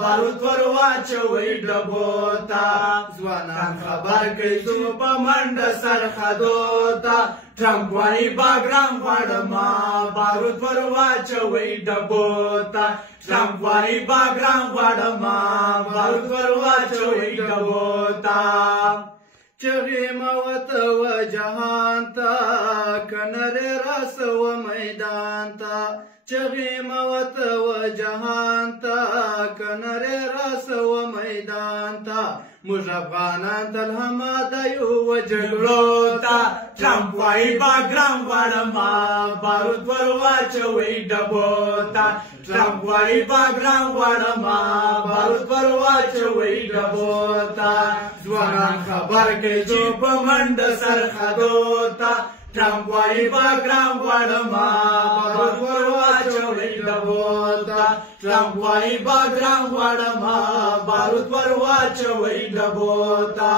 बारूद वर वाचوي ډبوتا ځوانان خبر کوي زو په منډه سر خدوتا ټرمپ وايي باګرام غواړما بارود ور واچوي ډبوتا ټرمپ وايي باګرام غواړما بارود ور واچوي ډبوتا چغې موته و جهان ته کنره راسو میدان ته چغې موته و جهان ته کنره راسو میدان ته موږ افغانان تل همدا یو و جګړو ته ټرمپ وايي باګرام غواړما بارود ور واچوي ډبوتا ټرمپ وايي باګرام غواړما بارود ور واچوي ډبوتا ځوانان خبر کوي چې په منډه سر خدوتا ټرمپ وايي باګرام غواړما بارود ور واچوي ډبوتا ټرمپ وايي باګرام غواړما بارود ور واچوي ډبوتا